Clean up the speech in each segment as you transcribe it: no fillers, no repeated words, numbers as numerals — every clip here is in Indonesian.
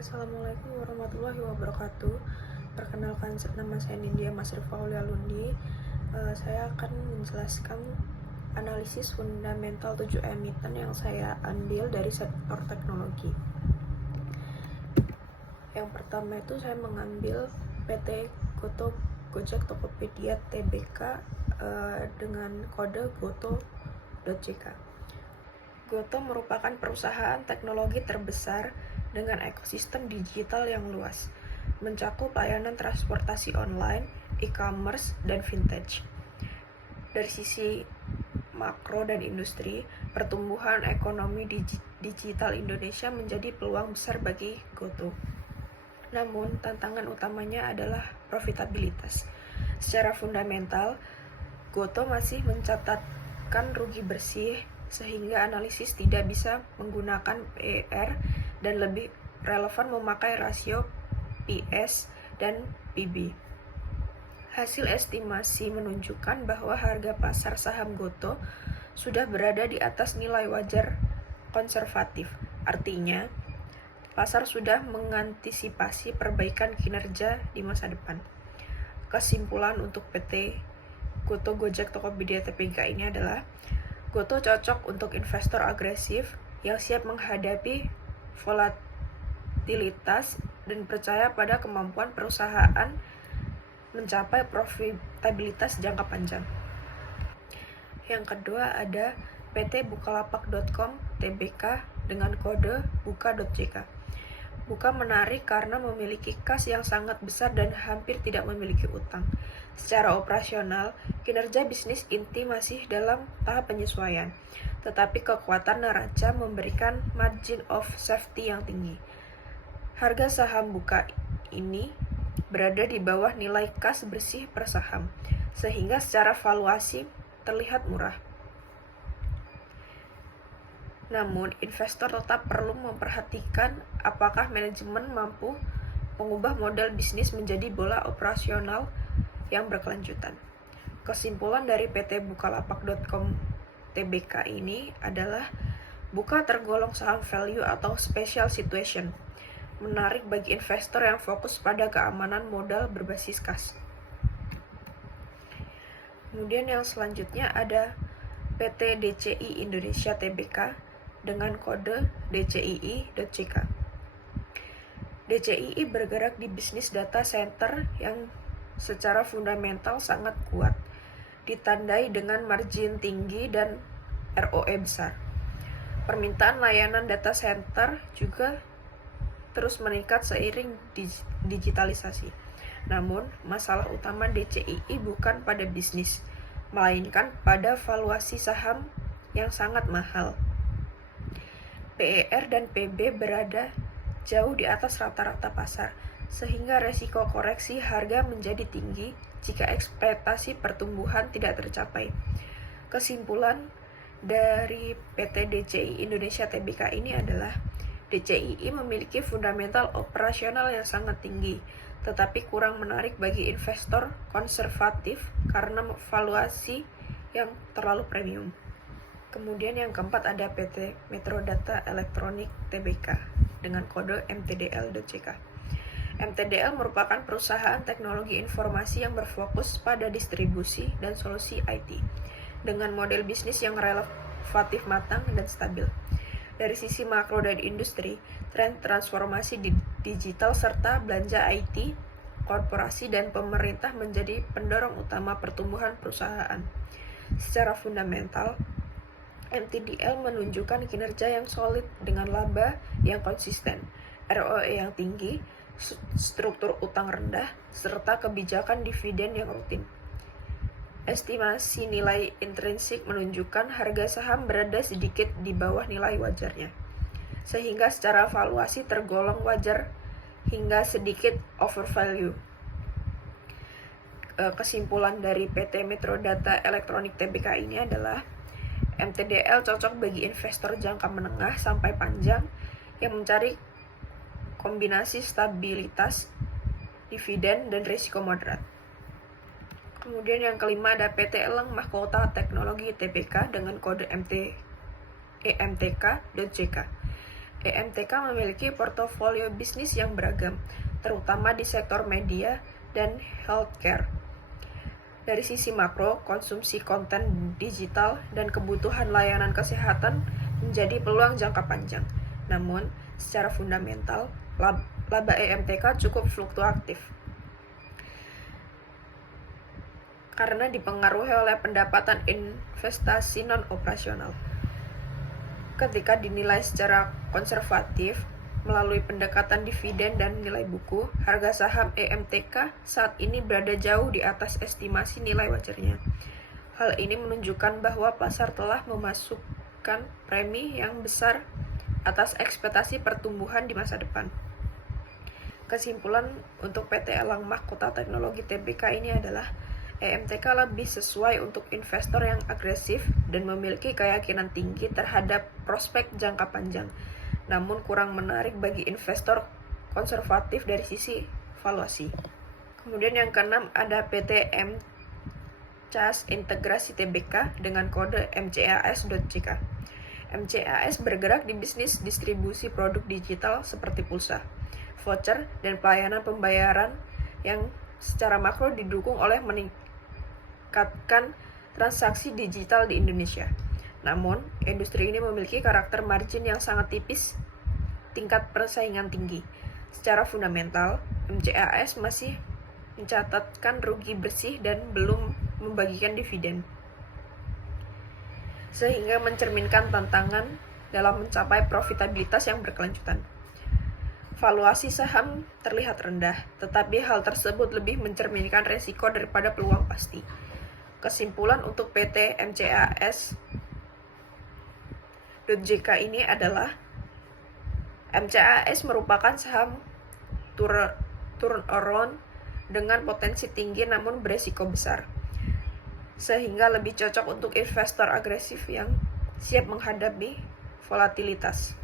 Assalamualaikum warahmatullahi wabarakatuh. Perkenalkan, nama saya Nindya Masri Faulia Lundi. Saya akan menjelaskan analisis fundamental 7 emiten yang saya ambil dari sektor teknologi. Yang pertama itu saya mengambil PT Goto Gojek Tokopedia Tbk dengan kode goto.jk. Goto merupakan perusahaan teknologi terbesar dengan ekosistem digital yang luas, mencakup layanan transportasi online, e-commerce, dan vintage. Dari sisi makro dan industri, pertumbuhan ekonomi digital Indonesia menjadi peluang besar bagi Goto. Namun, tantangan utamanya adalah profitabilitas. Secara fundamental, Goto masih mencatatkan rugi bersih, sehingga analisis tidak bisa menggunakan PER dan lebih relevan memakai rasio PS dan PB. Hasil estimasi menunjukkan bahwa harga pasar saham Goto sudah berada di atas nilai wajar konservatif. Artinya, pasar sudah mengantisipasi perbaikan kinerja di masa depan. Kesimpulan untuk PT Goto Gojek Tokopedia Tbk ini adalah Goto cocok untuk investor agresif yang siap menghadapi volatilitas dan percaya pada kemampuan perusahaan mencapai profitabilitas jangka panjang. Yang kedua ada PT Bukalapak.com Tbk dengan kode buka.jk. Buka menarik karena memiliki kas yang sangat besar dan hampir tidak memiliki utang. Secara operasional, kinerja bisnis inti masih dalam tahap penyesuaian, tetapi kekuatan neraca memberikan margin of safety yang tinggi. Harga saham Buka ini berada di bawah nilai kas bersih per saham, sehingga secara valuasi terlihat murah. Namun, investor tetap perlu memperhatikan apakah manajemen mampu mengubah model bisnis menjadi bola operasional yang berkelanjutan. Kesimpulan dari PT Bukalapak.com Tbk ini adalah Buka tergolong saham value atau special situation, menarik bagi investor yang fokus pada keamanan modal berbasis kas. Kemudian yang selanjutnya ada PT DCI Indonesia Tbk dengan kode dcii.ck. DCII bergerak di bisnis data center yang secara fundamental sangat kuat, ditandai dengan margin tinggi dan ROE besar. Permintaan layanan data center juga terus meningkat seiring digitalisasi. Namun, masalah utama DCII bukan pada bisnis, melainkan pada valuasi saham yang sangat mahal. PER dan PB berada jauh di atas rata-rata pasar, sehingga resiko koreksi harga menjadi tinggi jika ekspektasi pertumbuhan tidak tercapai. Kesimpulan dari PT DCI Indonesia Tbk ini adalah DCII memiliki fundamental operasional yang sangat tinggi, tetapi kurang menarik bagi investor konservatif karena valuasi yang terlalu premium. Kemudian yang keempat ada PT Metrodata Elektronik Tbk dengan kode mtdl.ck. MTDL merupakan perusahaan teknologi informasi yang berfokus pada distribusi dan solusi IT, dengan model bisnis yang relatif matang dan stabil. Dari sisi makro dan industri, tren transformasi digital serta belanja IT, korporasi dan pemerintah menjadi pendorong utama pertumbuhan perusahaan. Secara fundamental, MTDL menunjukkan kinerja yang solid dengan laba yang konsisten, ROE yang tinggi, struktur utang rendah, serta kebijakan dividen yang rutin. Estimasi nilai intrinsik menunjukkan harga saham berada sedikit di bawah nilai wajarnya, sehingga secara valuasi tergolong wajar hingga sedikit overvalue. Kesimpulan dari PT Metrodata Elektronik Tbk ini adalah MTDL cocok bagi investor jangka menengah sampai panjang yang mencari kombinasi stabilitas, dividen, dan risiko moderat. Kemudian yang kelima ada PT Eleng Mahkota Teknologi Tbk dengan kode emtk.jk. EMTK memiliki portofolio bisnis yang beragam, terutama di sektor media dan healthcare. Dari sisi makro, konsumsi konten digital dan kebutuhan layanan kesehatan menjadi peluang jangka panjang. Namun, secara fundamental, laba EMTK cukup fluktuatif karena dipengaruhi oleh pendapatan investasi non-operasional. Ketika dinilai secara konservatif melalui pendekatan dividen dan nilai buku, harga saham EMTK saat ini berada jauh di atas estimasi nilai wajarnya. Hal ini menunjukkan bahwa pasar telah memasukkan premi yang besar atas ekspektasi pertumbuhan di masa depan. Kesimpulan untuk PT Elang Mahkota Teknologi Tbk ini adalah EMTK lebih sesuai untuk investor yang agresif dan memiliki keyakinan tinggi terhadap prospek jangka panjang, namun kurang menarik bagi investor konservatif dari sisi valuasi. Kemudian yang keenam ada PT MCAS Integrasi Tbk dengan kode MCAS.JK. MCAS bergerak di bisnis distribusi produk digital seperti pulsa, voucher, dan pelayanan pembayaran yang secara makro didukung oleh meningkatkan transaksi digital di Indonesia. Namun, industri ini memiliki karakter margin yang sangat tipis, tingkat persaingan tinggi. Secara fundamental, MCAS masih mencatatkan rugi bersih dan belum membagikan dividen, sehingga mencerminkan tantangan dalam mencapai profitabilitas yang berkelanjutan. Valuasi saham terlihat rendah, tetapi hal tersebut lebih mencerminkan resiko daripada peluang pasti. Kesimpulan untuk PT MCAS.JK ini adalah MCAS merupakan saham turnaround dengan potensi tinggi namun beresiko besar, sehingga lebih cocok untuk investor agresif yang siap menghadapi volatilitas.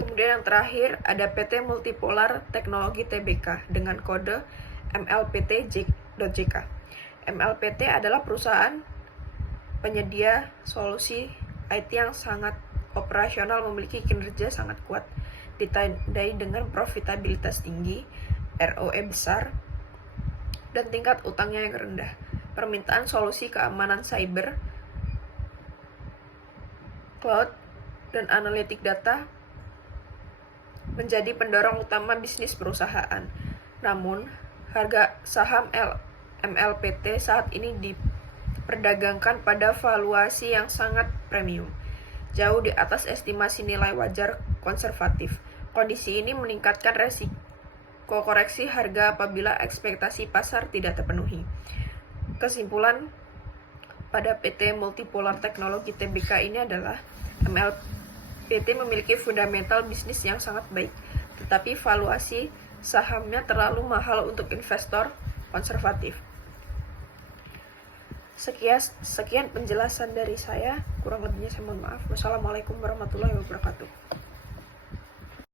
Kemudian yang terakhir ada PT Multipolar Teknologi Tbk dengan kode MLPT.JK. MLPT adalah perusahaan penyedia solusi IT yang sangat operasional, memiliki kinerja sangat kuat, ditandai dengan profitabilitas tinggi, ROE besar, dan tingkat utangnya yang rendah. Permintaan solusi keamanan cyber, cloud, dan analitik data menjadi pendorong utama bisnis perusahaan. Namun, harga saham MLPT saat ini diperdagangkan pada valuasi yang sangat premium, jauh di atas estimasi nilai wajar konservatif. Kondisi ini meningkatkan resiko koreksi harga apabila ekspektasi pasar tidak terpenuhi. Kesimpulan pada PT Multipolar Teknologi Tbk ini adalah MLPT memiliki fundamental bisnis yang sangat baik, tetapi valuasi sahamnya terlalu mahal untuk investor konservatif. Sekian penjelasan dari saya, kurang lebihnya saya mohon maaf. Wassalamualaikum warahmatullahi wabarakatuh.